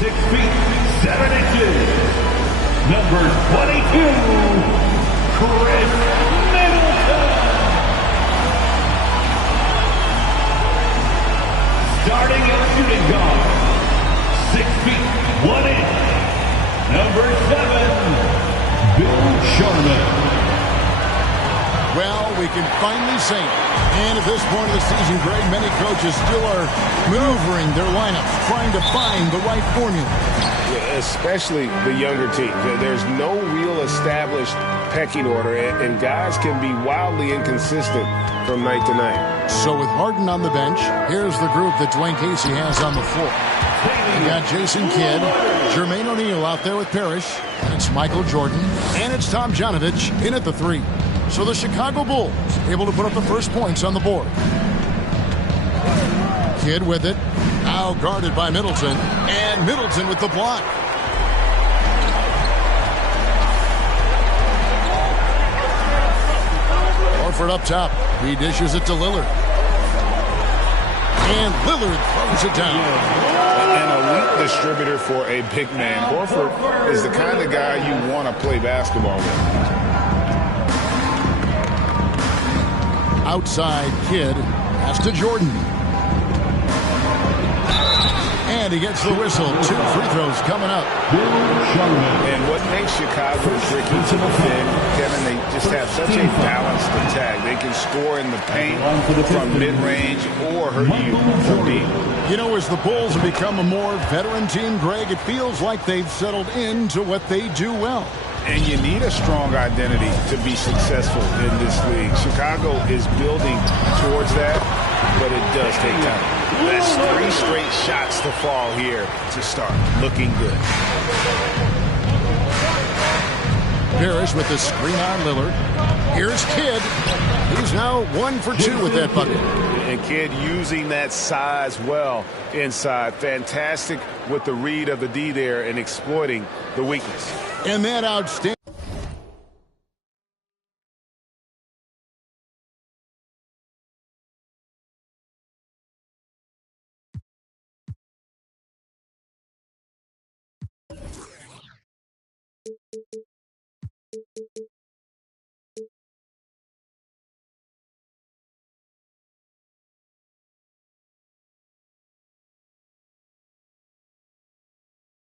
6 feet, 7 inches. Number 22, Chris Middleton. Starting at shooting guard, 6 feet, 1 inch. Number 7, Bill Sharman. Well, we can finally say it. And at this point of the season, Greg, many coaches still are maneuvering their lineups, trying to find the right formula. Yeah, especially the younger teams. There's no real established pecking order, and guys can be wildly inconsistent from night to night. So with Harden on the bench, here's the group that Dwayne Casey has on the floor. We got Jason Kidd, Jermaine O'Neal out there with Parrish, and it's Michael Jordan, and it's Tom Janovich in at the 3. So the Chicago Bulls able to put up the first points on the board. Kidd with it. Now guarded by Middleton. And Middleton with the block. Horford up top. He dishes it to Lillard. And Lillard throws it down. An elite distributor for a big man. Horford is the kind of guy you want to play basketball with. Outside Kidd. Pass to Jordan. And he gets the whistle. 2 free throws coming up. And what makes Chicago tricky to defend, Kevin, they just have such a balanced attack. They can score in the paint from mid-range or hurt you from deep. You know, as the Bulls have become a more veteran team, Greg, it feels like they've settled into what they do well. And you need a strong identity to be successful in this league. Chicago is building towards that, but it does take time. That's 3 straight shots to fall here to start. Looking good. Parrish with the screen on Lillard. Here's Kidd. He's now 1 for 2 with that bucket. And Kidd using that size well inside. Fantastic with the read of the D there and exploiting the weakness. And that outstanding.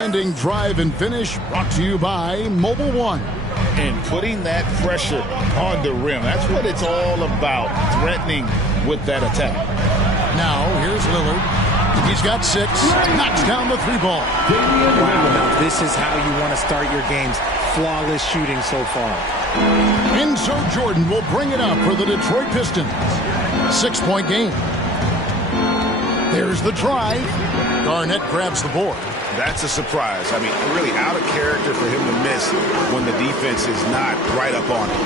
Ending drive and finish brought to you by Mobile One. And putting that pressure on the rim. That's what it's all about, threatening with that attack. Now, here's Lillard. He's got 6. Knocks down the 3 ball. Wow, now this is how you want to start your games. Flawless shooting so far. And so Jordan will bring it up for the Detroit Pistons. 6-point game. There's the drive. Garnett grabs the board. That's a surprise. I mean, really out of character for him to miss when the defense is not right up on him.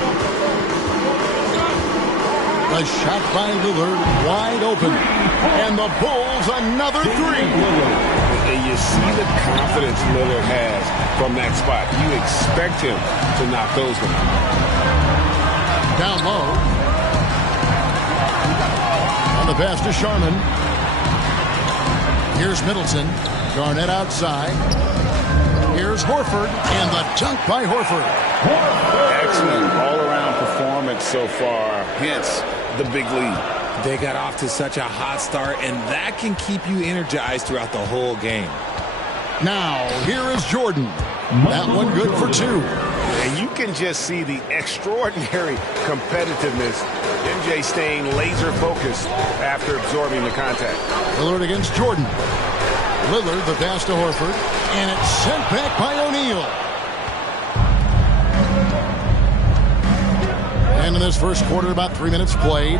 A shot by Lillard, wide open. And the Bulls another 3. And you see the confidence Lillard has from that spot. You expect him to knock those down. Down low. On the pass to Sharman. Here's Middleton. Garnett outside. Here's Horford, and the dunk by Horford. Excellent all-around performance so far, hence the big lead. They got off to such a hot start, and that can keep you energized throughout the whole game. Now, here is Jordan. That one good for 2. And you can just see the extraordinary competitiveness. MJ staying laser-focused after absorbing the contact. Lillard against Jordan. Lillard, the pass to Horford, and it's sent back by O'Neal. And in this first quarter, about 3 minutes played.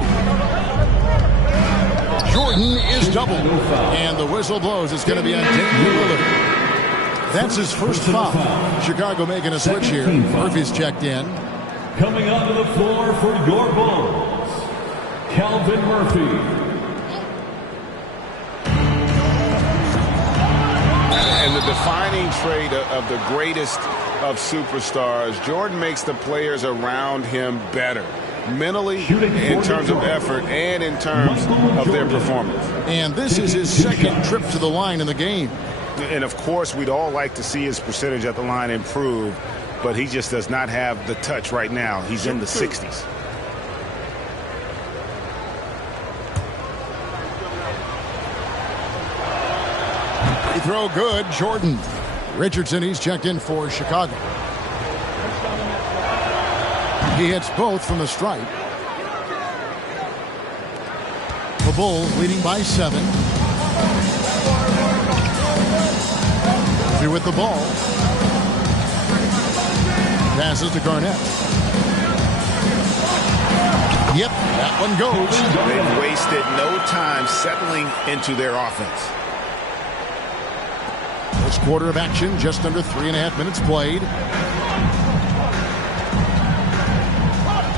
Jordan is doubled, and the whistle blows. It's going to be on Damian Lillard. That's his first foul. Chicago making a switch here. Murphy's checked in. Coming onto the floor for your Bulls, Calvin Murphy. And the defining trait of the greatest of superstars, Jordan makes the players around him better. Mentally, in terms of effort, and in terms of their performance. And this is his second trip to the line in the game. And, of course, we'd all like to see his percentage at the line improve, but he just does not have the touch right now. He's in the 60s. Free throw good, Jordan. Richardson, he's checked in for Chicago. He hits both from the stripe. The Bulls leading by 7. Murphy with the ball. Passes to Garnett. Yep, that one goes. They've wasted no time settling into their offense. First quarter of action, just under 3.5 minutes played.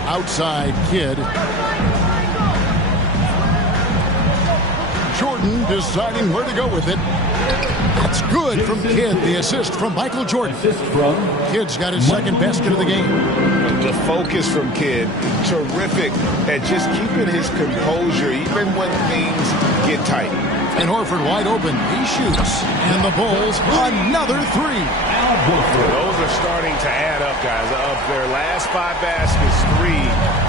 Outside Kidd. Jordan deciding where to go with it. It's good from Kidd. The assist from Michael Jordan. Kidd's got his second basket of the game. The focus from Kidd, terrific at just keeping his composure even when things get tight. And Horford wide open. He shoots. And the Bulls, another 3. Those are starting to add up, guys. Of their last 5 baskets, 3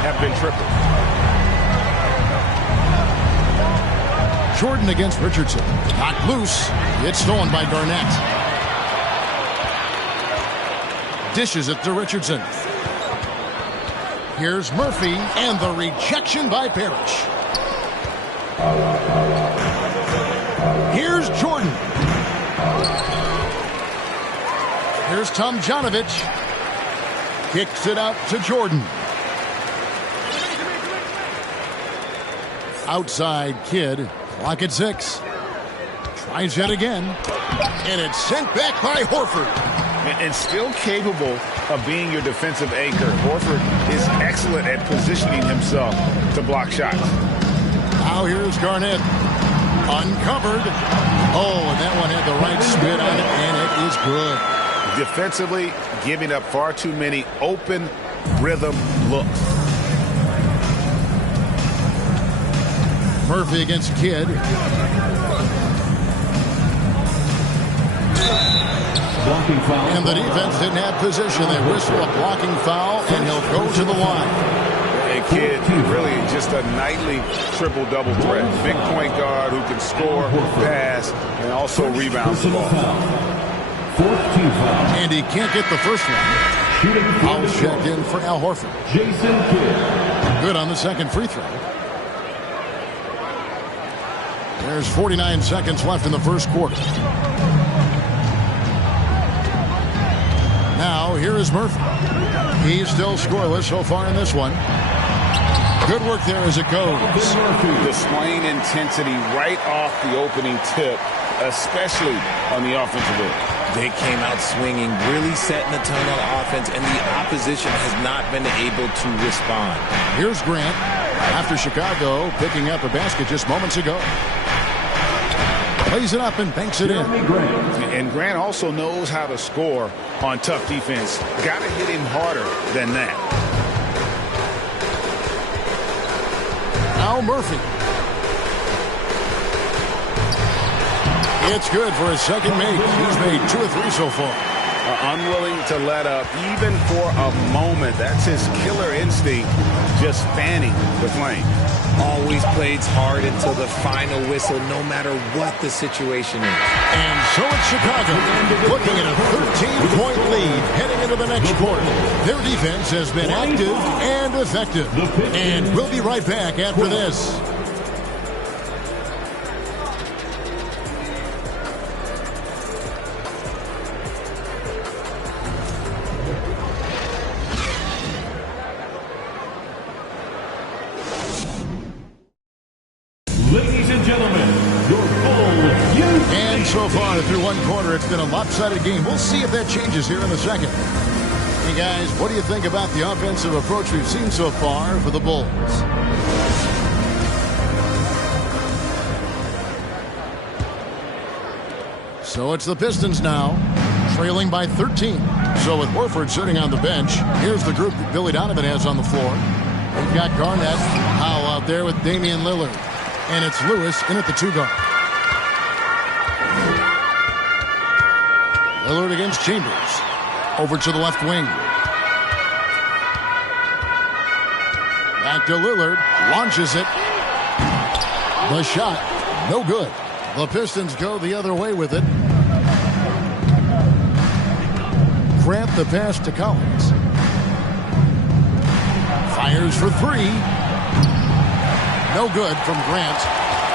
have been triple. Jordan against Richardson. Knocked loose. It's stolen by Garnett. Dishes it to Richardson. Here's Murphy, and the rejection by Parrish. Here's Jordan. Here's Tomjanovich. Kicks it out to Jordan. Outside Kidd. Clock at 6. Tries yet again. And it's sent back by Horford. And still capable of being your defensive anchor. Horford is excellent at positioning himself to block shots. Now here's Garnett. Uncovered. Oh, and that one had the right spin on it, and it is good. Defensively, giving up far too many open rhythm looks. Murphy against Kidd. Blocking foul. And the defense didn't have position. They whistle a blocking foul, and he'll go to the line. And Kidd, really just a nightly triple-double threat. Big point guard who can score, pass, and also rebound the ball. Fourth team foul. And he can't get the first one. Foul checked in for Al Horford. Jason Kidd. Good on the second free throw. There's 49 seconds left in the first quarter. Now, here is Murphy. He's still scoreless so far in this one. Good work there as it goes. Displaying intensity right off the opening tip, especially on the offensive end. They came out swinging, really setting the tone on offense, and the opposition has not been able to respond. Here's Grant after Chicago picking up a basket just moments ago. Plays it up and banks it in. And Grant also knows how to score on tough defense. Got to hit him harder than that. Now Murphy. It's good for his second make. He's made 2 of 3 so far. Unwilling to let up even for a moment. That's his killer instinct, just fanning the flame. Always plays hard until the final whistle, no matter what the situation is. And so it's Chicago, looking at a 13-point lead heading into the next quarter. Their defense has been active and effective. And we'll be right back after this. Ladies and gentlemen, your Bulls. And so far through one quarter, it's been a lopsided game. We'll see if that changes here in the second. Hey guys, what do you think about the offensive approach we've seen so far for the Bulls? So it's the Pistons now, trailing by 13. So with Horford sitting on the bench, here's the group that Billy Donovan has on the floor. We've got Garnett, Powell out there with Damian Lillard. And it's Lewis in at the 2 guard. Lillard against Chambers. Over to the left wing. Back to Lillard. Launches it. The shot. No good. The Pistons go the other way with it. Grant the pass to Collins. Fires for three. No good from Grant.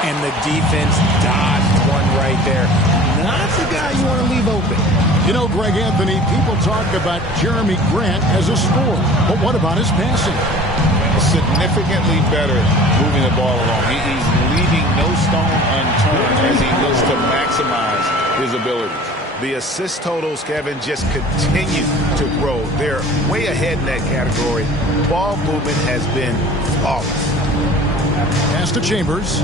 And the defense dodged one right there. Not the guy you want to leave open. You know, Greg Anthony, people talk about Jeremy Grant as a scorer. But what about his passing? Significantly better moving the ball along. He's leaving no stone unturned as he looks to maximize his abilities. The assist totals, Kevin, just continue to grow. They're way ahead in that category. Ball movement has been flawless. Pass to Chambers.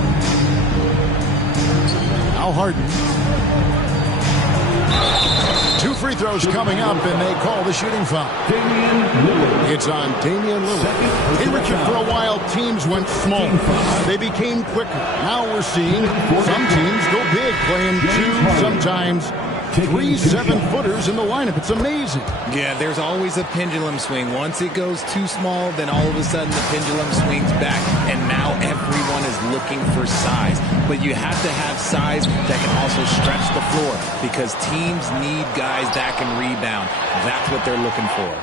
Now Harden. 2 free throws coming up, and they call the shooting foul. It's on Damian Lillard. Hey, Richard, for a while, teams went small. They became quicker. Now we're seeing some teams go big, playing 2, sometimes 3 7-footers in the lineup. It's amazing. Yeah, there's always a pendulum swing. Once it goes too small, then all of a sudden the pendulum swings back, and now everyone is looking for size. But you have to have size that can also stretch the floor, because teams need guys that can rebound. That's what they're looking for.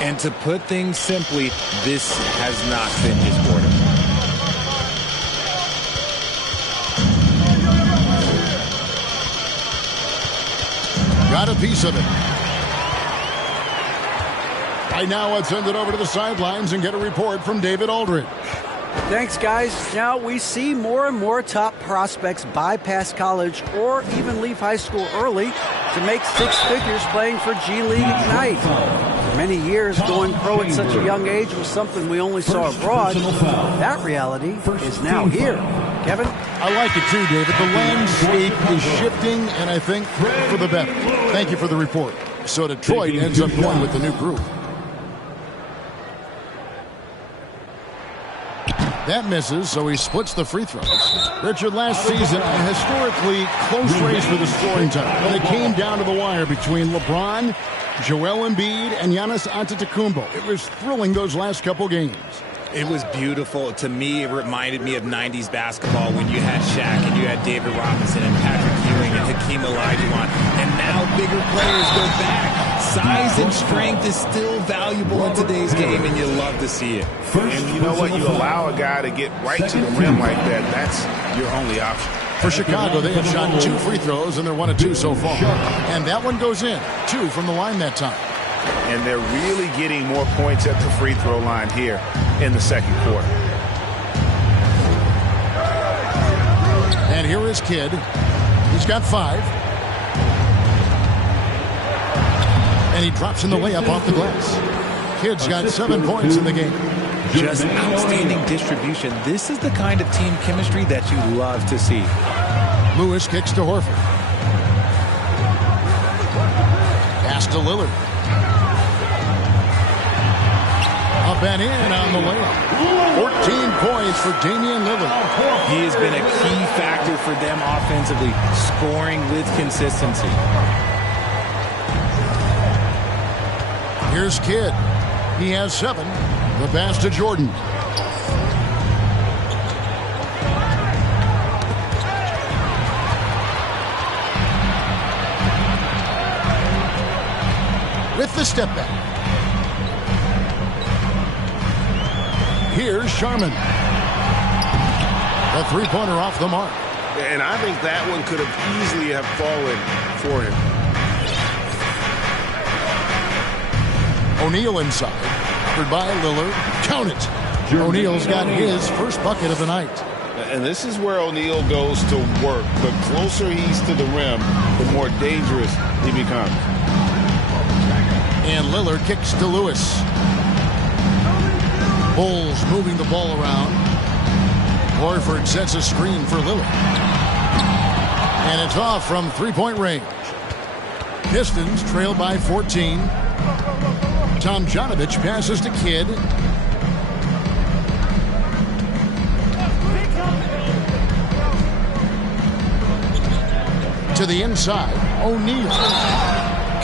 And to put things simply, this has not been his quarter. Got a piece of it. Right now, let's send it over to the sidelines and get a report from David Aldridge. Thanks, guys. Now we see more and more top prospects bypass college or even leave high school early to make 6 figures playing for G League Ignite. For many years, going pro at such a young age was something we only saw abroad. That reality is now here. Kevin? I like it too, David. The landscape is shifting, and I think for the better. Thank you for the report. So Detroit ends up going with the new group. That misses, so he splits the free throws. Richard, last season, a historically close race for the scoring title. And it came down to the wire between LeBron, Joel Embiid, and Giannis Antetokounmpo. It was thrilling those last couple games. It was beautiful. To me, it reminded me of 90s basketball when you had Shaq and you had David Robinson and Patrick Ewing and Hakeem Olajuwon. And now bigger players go back. Size and strength is still valuable in today's game, and you love to see it. And you know what? You allow a guy to get right to the rim like that. That's your only option. For Chicago, they have shot 2 free throws, and they're 1 of 2 so far. And that one goes in. 2 from the line that time. And they're really getting more points at the free throw line here in the second quarter. And here is Kidd. He's got 5. And he drops in the layup off the glass. Kidd's got 7 points in the game. Just outstanding distribution. This is the kind of team chemistry that you love to see. Lewis kicks to Horford. Pass to Lillard. Up and in on the layup. 14 points for Damian Lillard. He has been a key factor for them offensively, scoring with consistency. Here's Kidd. He has 7. The pass to Jordan. With the step back. Here's Sharman. The three-pointer off the mark. And I think that one could have easily have fallen for him. O'Neal inside. Covered by Lillard. Count it. O'Neal's got his first bucket of the night. And this is where O'Neal goes to work. The closer he's to the rim, the more dangerous he becomes. And Lillard kicks to Lewis. Bulls moving the ball around. Horford sets a screen for Lillard. And it's off from three-point range. Pistons trail by 14. Tomjanovich passes to Kidd. To the inside, O'Neal.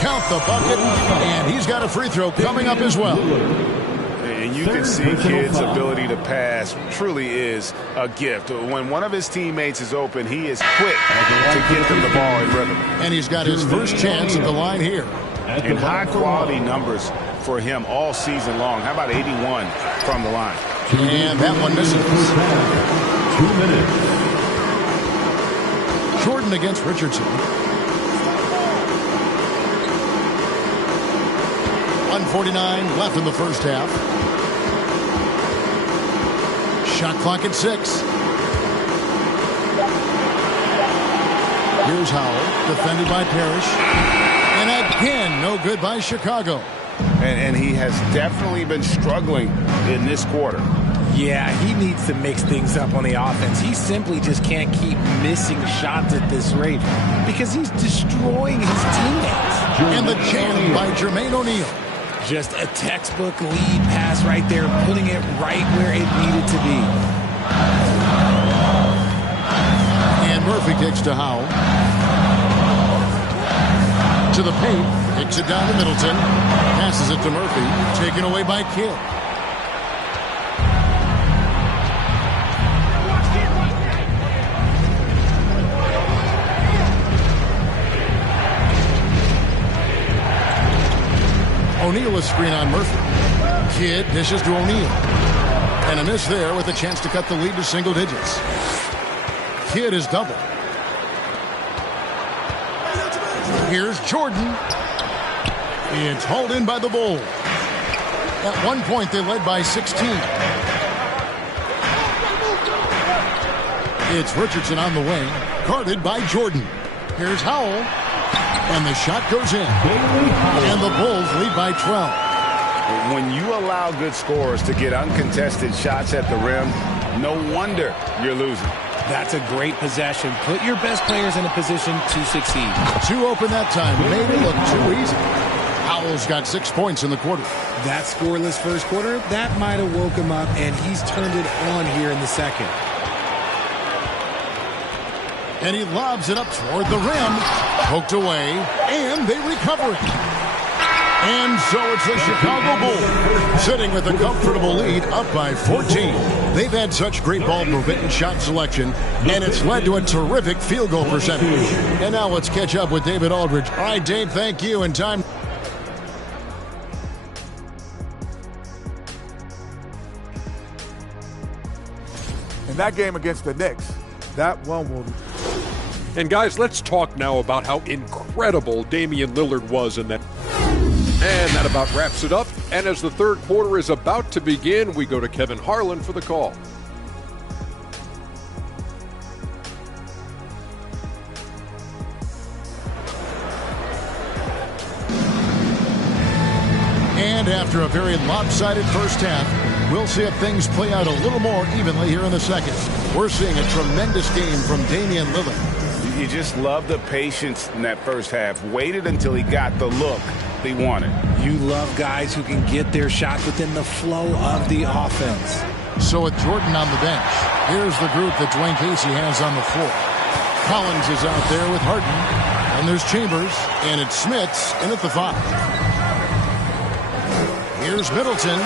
count the bucket, and he's got a free throw coming up as well. And you can see Kidd's ability to pass truly is a gift. When one of his teammates is open, he is quick to get them the ball in rhythm. And he's got his first chance at the line here. And high-quality numbers for him all season long. How about 81 from the line? And that one misses. 2 minutes. Jordan against Richardson. 1:49 left in the first half. Shot clock at 6. Here's Howell, defended by Parrish. And again, no good by Chicago. And he has definitely been struggling in this quarter. Yeah, he needs to mix things up on the offense. He simply just can't keep missing shots at this rate because he's destroying his teammates. And the jam by Jermaine O'Neal. Just a textbook lead pass right there, putting it right where it needed to be. And Murphy kicks to Howell. To the paint, kicks it down to Middleton. Passes it to Murphy, taken away by Kidd. O'Neal a screen on Murphy. Kidd dishes to O'Neal. And a miss there with a chance to cut the lead to single digits. Kidd is doubled. Here's Jordan. It's hauled in by the Bulls. At one point, they led by 16. It's Richardson on the wing, guarded by Jordan. Here's Howell. And the shot goes in. And the Bulls lead by 12. When you allow good scorers to get uncontested shots at the rim, no wonder you're losing. That's a great possession. Put your best players in a position to succeed. Two open that time. Made it look too easy. Howell's got 6 points in the quarter. That scoreless first quarter, that might have woke him up, and he's turned it on here in the second. And he lobs it up toward the rim. Poked away, and they recover it. And so it's the Chicago Bulls sitting with a comfortable lead up by 14. They've had such great ball movement and shot selection, and it's led to a terrific field goal percentage. And now let's catch up with David Aldridge. All right, Dave, thank you. And time. In that game against the Knicks, that one will... And guys, let's talk now about how incredible Damian Lillard was in that. And that about wraps it up. And as the third quarter is about to begin, we go to Kevin Harlan for the call. And after a very lopsided first half, we'll see if things play out a little more evenly here in the second. We're seeing a tremendous game from Damian Lillard. You just love the patience in that first half. Waited until he got the look he wanted. You love guys who can get their shots within the flow of the offense. So with Jordan on the bench, here's the group that Dwayne Casey has on the floor. Collins is out there with Harden. And there's Chambers. And it's Smits in at the 5. Here's Middleton.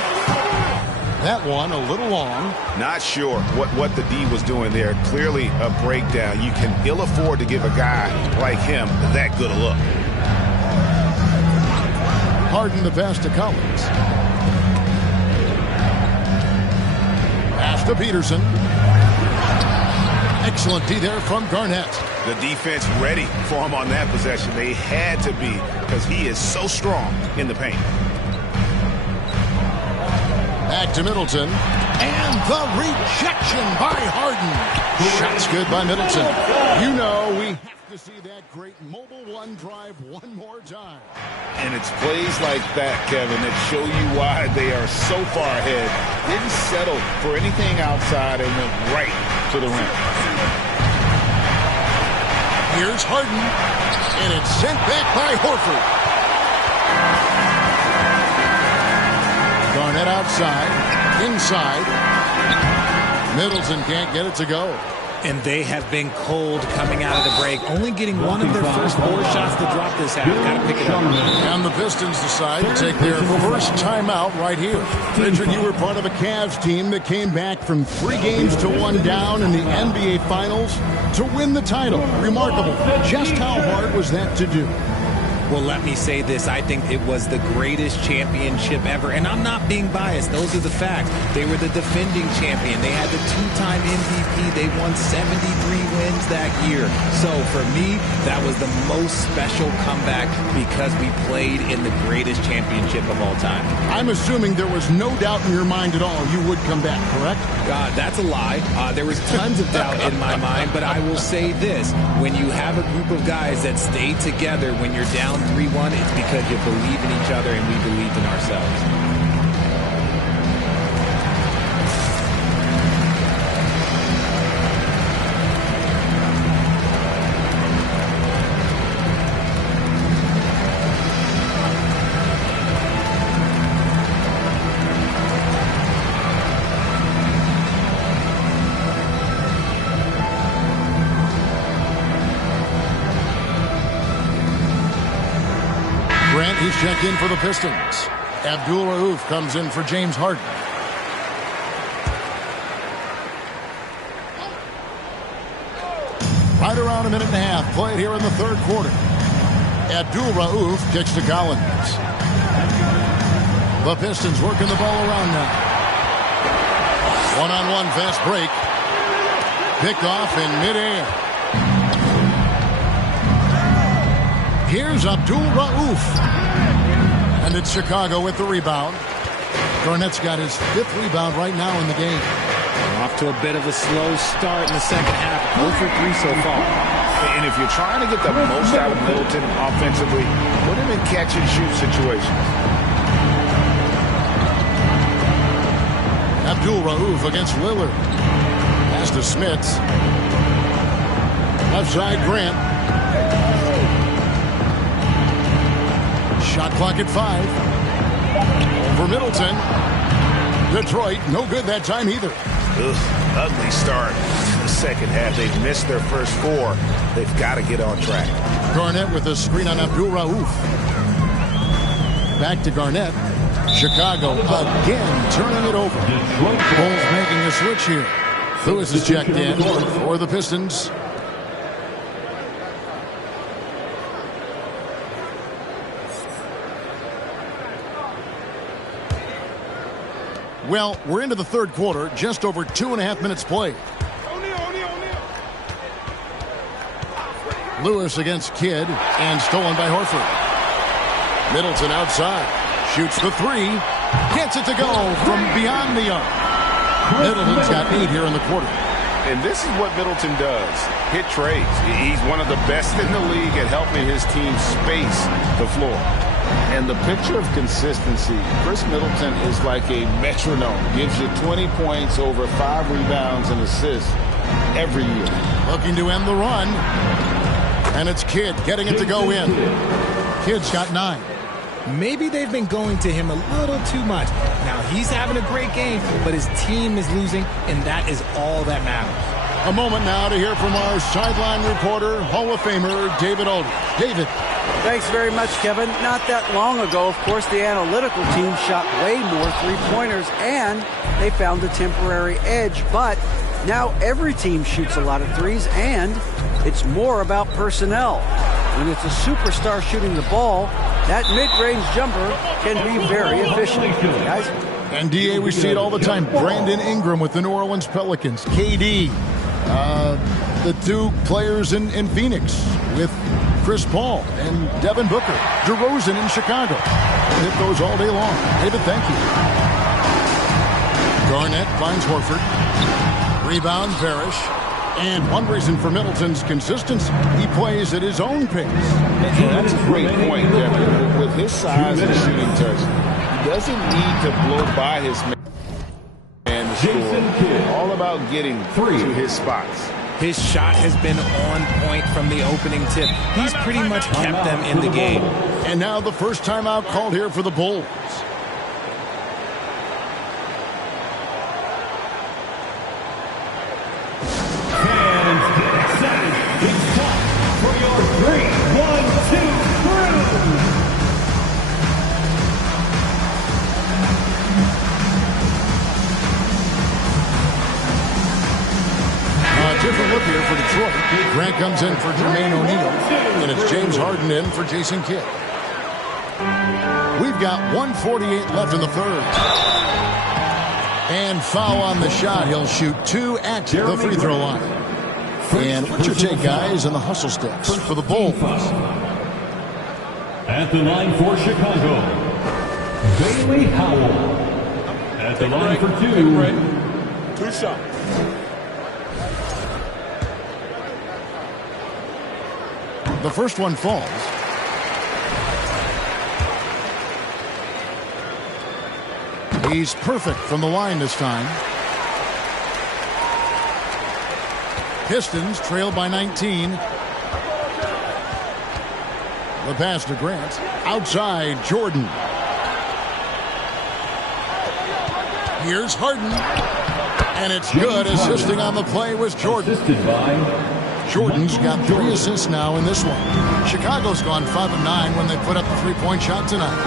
That one a little long. Not sure what the D was doing there. Clearly a breakdown. You can ill afford to give a guy like him that good a look. Harden the pass to Collins. Pass to Peterson. Excellent D there from Garnett. The defense ready for him on that possession. They had to be because he is so strong in the paint. Back to Middleton. And the rejection by Harden. Shots good by Middleton. You know, we have to see that great mobile one drive one more time. And it's plays like that, Kevin, that show you why they are so far ahead. Didn't settle for anything outside and went right to the rim. Here's Harden. And it's sent back by Horford. Garnett outside, inside. Middleton can't get it to go. And they have been cold coming out of the break, only getting one of their first 4 shots to drop this half. Got to pick it up. And the Pistons decide to take their first timeout right here. Richard, you were part of a Cavs team that came back from 3 games to 1 down in the NBA Finals to win the title. Remarkable. Just how hard was that to do? Well, let me say this. I think it was the greatest championship ever. And I'm not being biased. Those are the facts. They were the defending champion. They had the 2-time MVP. They won 73 wins that year. So for me, that was the most special comeback because we played in the greatest championship of all time. I'm assuming there was no doubt in your mind at all you would come back, correct? That's a lie. There was tons of doubt in my mind, but I will say this. When you have a group of guys that stay together when you're down 3-1, it's because you believe in each other and we believed in ourselves. He's checked in for the Pistons. Abdul Rauf comes in for James Harden. Right around a minute and a half played here in the third quarter. Abdul Rauf kicks to Collins. The Pistons working the ball around now. One-on-one fast break. Picked off in midair. Here's Abdul Rauf. And it's Chicago with the rebound. Garnett's got his 5th rebound right now in the game. Off to a bit of a slow start in the second half. 0 for 3 so far. And if you're trying to get the most out of Middleton offensively, put him in catch-and-shoot situations. Abdul Rauf against Lillard. Pass to Smits. Left side, Grant. Shot clock at 5. For Middleton. Detroit, no good that time either. Ugly start to the second half. They've missed their first 4. They've got to get on track. Garnett with a screen on Abdul Rauf. Back to Garnett. Chicago again turning it over. Bulls making a switch here. Lewis is checked in for the Pistons. Well, we're into the third quarter, just over 2.5 minutes played. Lewis against Kidd, and stolen by Horford. Middleton outside, shoots the 3, gets it to go from beyond the arc. Middleton's got 8 here in the quarter. And this is what Middleton does, hit trades. He's one of the best in the league at helping his team space the floor. And the picture of consistency, Chris Middleton is like a metronome. Gives you 20 points, over 5 rebounds and assists every year. Looking to end the run. And it's Kidd getting it to go in. Kidd's got 9. Maybe they've been going to him a little too much. Now he's having a great game, but his team is losing, and that is all that matters. A moment now to hear from our sideline reporter, Hall of Famer David Aldridge. David. Thanks very much, Kevin. Not that long ago, of course, the analytical team shot way more three-pointers, and they found a temporary edge. But now every team shoots a lot of threes, and it's more about personnel. When it's a superstar shooting the ball, that mid-range jumper can be very efficient. Guys? And, D.A., we see it all the time. Brandon Ingram with the New Orleans Pelicans. KD, the 2 players in Phoenix with Chris Paul and Devin Booker. DeRozan in Chicago. Hit those all day long. David, thank you. Garnett finds Horford. Rebound, Parrish. And one reason for Middleton's consistency, he plays at his own pace. That's a great point, Kevin. With his size and shooting touch, he doesn't need to blow by his man to score. All about getting to his spots. His shot has been on point from the opening tip. He's pretty much kept them in the game. And now the first timeout called here for the Bulls. here for Detroit. Grant comes in for Jermaine O'Neal, and it's James Harden in for Jason Kidd. We've got 1:48 left in the third. And foul on the shot. He'll shoot 2 at the free throw line. And what's your take, guys, on the hustle steps for the Bulls? At the line for Chicago, Bailey Howell. At the line for 2. 2 shots. The first one falls. He's perfect from the line this time. Pistons trail by 19. The pass to Grant. Outside, Jordan. Here's Harden. And it's good. Assisting on the play was Jordan. Assisted by Jordan's got 3 assists now in this one. Chicago's gone 5 of 9 when they put up the 3-point shot tonight.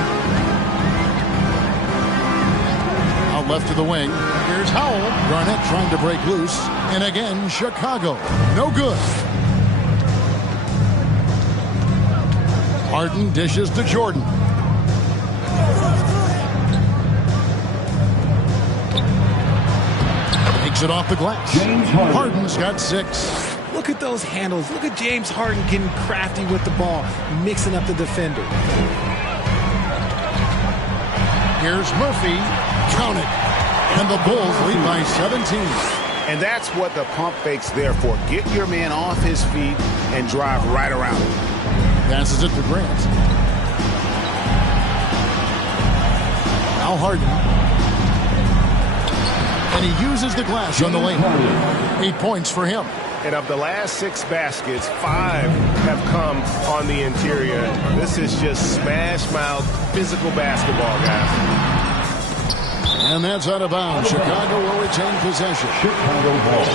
Out left to the wing. Here's Howell. Garnett trying to break loose. And again, Chicago. No good. Harden dishes to Jordan. Takes it off the glass. Harden's got 6. Look at those handles. Look at James Harden getting crafty with the ball, mixing up the defender. Here's Murphy. Count it. And the Bulls lead by 17. And that's what the pump fake's there for. Get your man off his feet and drive right around him. Passes it to Grant. Now Harden. And he uses the glass on the lane. 8 points for him. And of the last 6 baskets, 5 have come on the interior. This is just smash-mouth physical basketball, guys. And that's out of bounds. Chicago will retain possession. Chicago ball.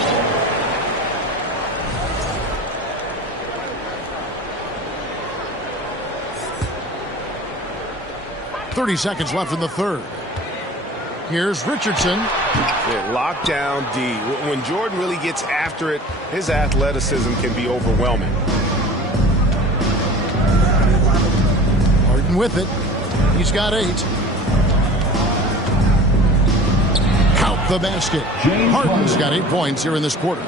30 seconds left in the third. Here's Richardson. Yeah, locked down D. When Jordan really gets after it, his athleticism can be overwhelming. Harden with it. He's got 8. Count the basket. Harden's got 8 points here in this quarter.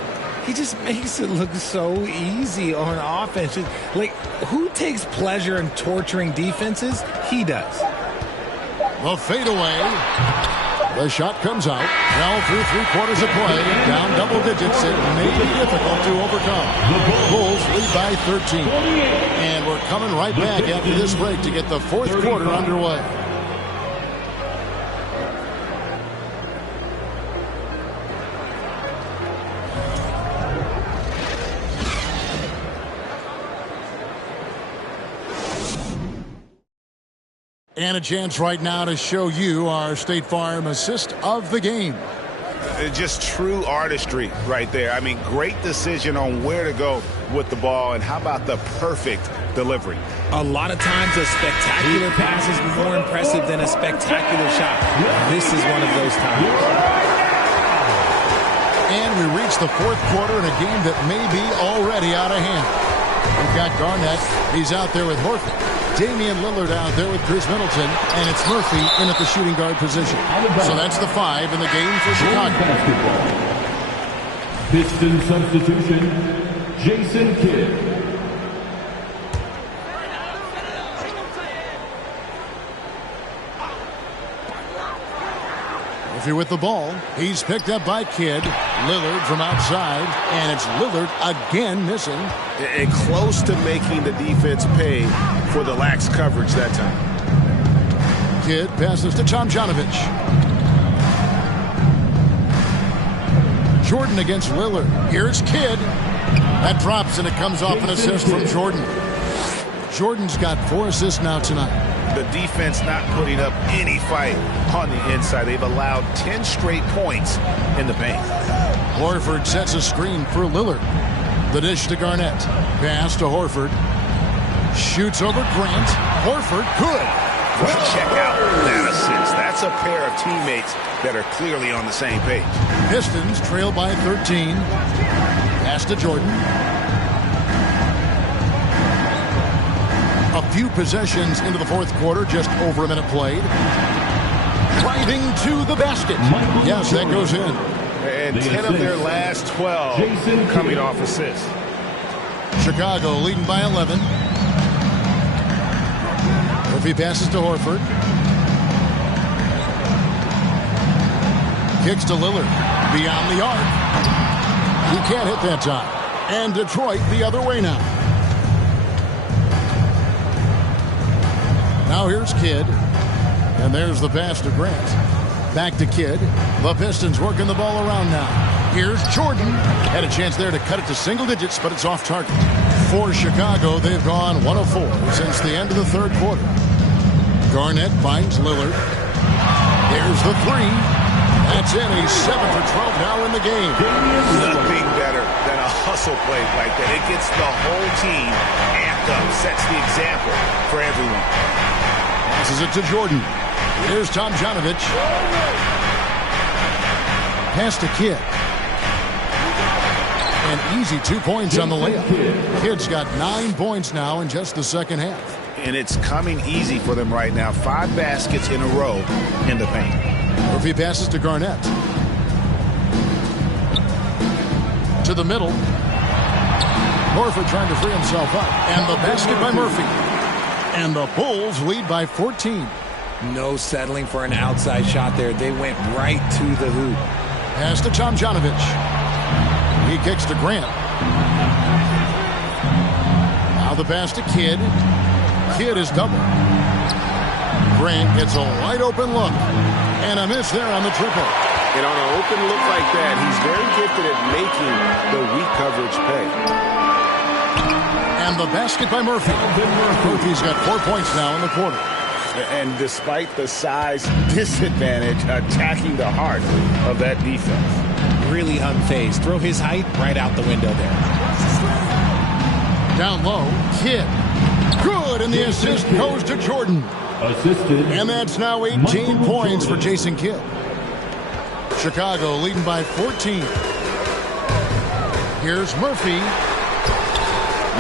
He just makes it look so easy on offense. Like, who takes pleasure in torturing defenses? He does. The fadeaway. The shot comes out. Well, through 3/4 of play. Down double digits. It may be difficult to overcome. The Bulls lead by 13. And we're coming right back after this break to get the 4th quarter underway. And a chance right now to show you our State Farm assist of the game. Just true artistry right there. I mean, great decision on where to go with the ball, and how about the perfect delivery? A lot of times a spectacular pass is more impressive than a spectacular shot. This is one of those times. And we reach the 4th quarter in a game that may be already out of hand. We've got Garnett. He's out there with Horford. Damian Lillard out there with Chris Middleton, and it's Murphy in at the shooting guard position. So that's the 5 in the game for Chicago. Piston substitution, Jason Kidd. Murphy with the ball. He's picked up by Kidd. Lillard from outside, and it's Lillard again missing. And close to making the defense pay for the lax coverage that time. Kidd passes to Tomjanovich. Jordan against Lillard. Here's Kidd. That drops, and it comes off an assist from Jordan. Jordan's got 4 assists now tonight. The defense not putting up any fight on the inside. They've allowed 10 straight points in the paint. Horford sets a screen for Lillard. The dish to Garnett. Pass to Horford. Shoots over Grant. Horford, good. Check out that assist. That's a pair of teammates that are clearly on the same page. Pistons trail by 13. Pass to Jordan. A few possessions into the fourth quarter, just over a minute played. Driving to the basket. Yes, that goes in. And 10 of their last 12 coming off assists. Chicago leading by 11. Murphy passes to Horford. Kicks to Lillard. Beyond the arc. He can't hit that time. And Detroit the other way now. Now here's Kidd. And there's the pass to Grant. Back to Kidd. The Pistons working the ball around now. Here's Jordan. Had a chance there to cut it to single digits, but it's off target. For Chicago, they've gone 1 of 4 since the end of the third quarter. Garnett finds Lillard. There's the three. That's in. He's 7 for 12 now in the game. Nothing better than a hustle play like that. It gets the whole team amped up, sets the example for everyone. Passes it to Jordan. Here's Tomjanovich. Pass to Kidd. An easy 2 points on the layup. Kidd's got 9 points now in just the second half. And it's coming easy for them right now. 5 baskets in a row in the paint. Murphy passes to Garnett. To the middle. Horford trying to free himself up. And the basket by Murphy. And the Bulls lead by 14. No settling for an outside shot there. They went right to the hoop. Pass to Tomjanovich. He kicks to Grant. Now the pass to Kidd. Kidd is double. Grant gets a wide open look. And a miss there on the triple. And on an open look like that, he's very gifted at making the weak coverage pay. And the basket by Murphy. Murphy's got 4 points now in the quarter. And despite the size disadvantage, attacking the heart of that defense. Really unfazed. Throw his height right out the window there. Down low, Kidd. Good, and the assist goes to Jordan. Assisted. And that's now 18 points for Jason Kidd. Chicago leading by 14. Here's Murphy.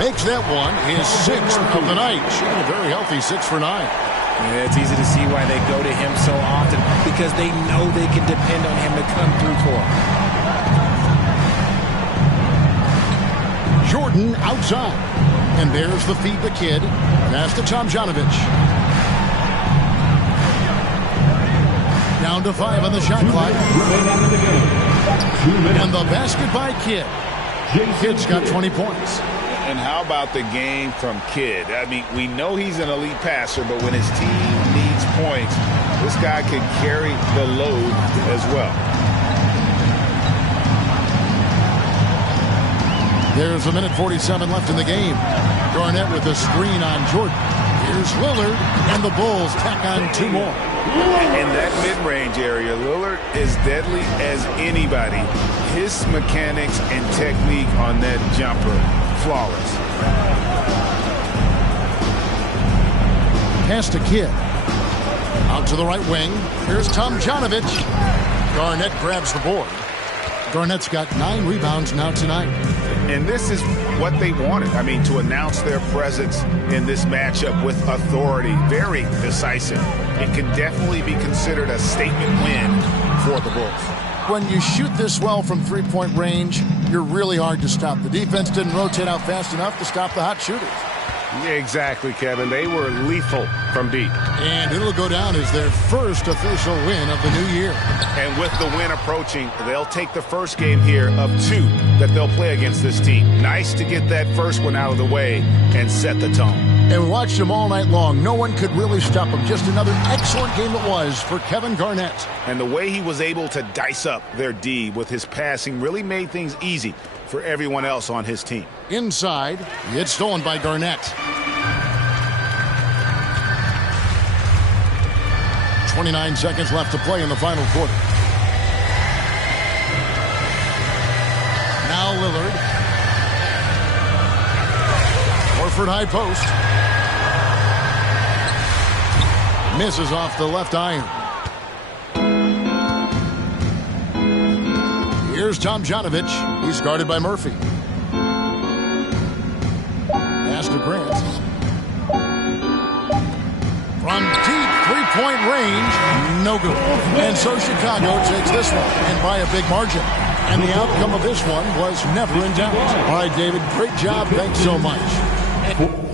Makes that one his 6th of the night. Shooting a very healthy 6 for 9. Yeah, it's easy to see why they go to him so often, because they know they can depend on him to come through for them. Jordan outside. And there's the feed to Kidd. Pass to Tomjanovich. Down to 5 on the shot clock. And the basket by Kidd. Kidd's got 20 points. And how about the game from Kidd? I mean, we know he's an elite passer, but when his team needs points, this guy can carry the load as well. There's a minute 47 left in the game. Garnett with a screen on Jordan. Here's Lillard, and the Bulls tack on 2 more. In that mid-range area, Lillard is deadly as anybody. His mechanics and technique on that jumper, flawless. Pass to Kidd. Out to the right wing. Here's Tomjanovich. Garnett grabs the board. Garnett's got 9 rebounds now tonight. And this is what they wanted. I mean, to announce their presence in this matchup with authority. Very decisive. It can definitely be considered a statement win for the Bulls. When you shoot this well from three-point range, you're really hard to stop. The defense didn't rotate out fast enough to stop the hot shooters. Yeah, exactly, Kevin. They were lethal from deep. And it'll go down as their first official win of the new year. And with the win approaching, they'll take the first game here of 2 that they'll play against this team. Nice to get that first one out of the way and set the tone. And watched them all night long. No one could really stop them. Just another excellent game it was for Kevin Garnett. And the way he was able to dice up their D with his passing really made things easy for everyone else on his team. Inside, it's stolen by Garnett. 29 seconds left to play in the final quarter. Now Lillard. Horford high post. Misses off the left iron. Here's Tomjanovich. He's guarded by Murphy. pass to Grant. From deep three-point range, no good. And so Chicago takes this one, and by a big margin. And the outcome of this one was never in doubt. All right, David, great job. Thanks so much.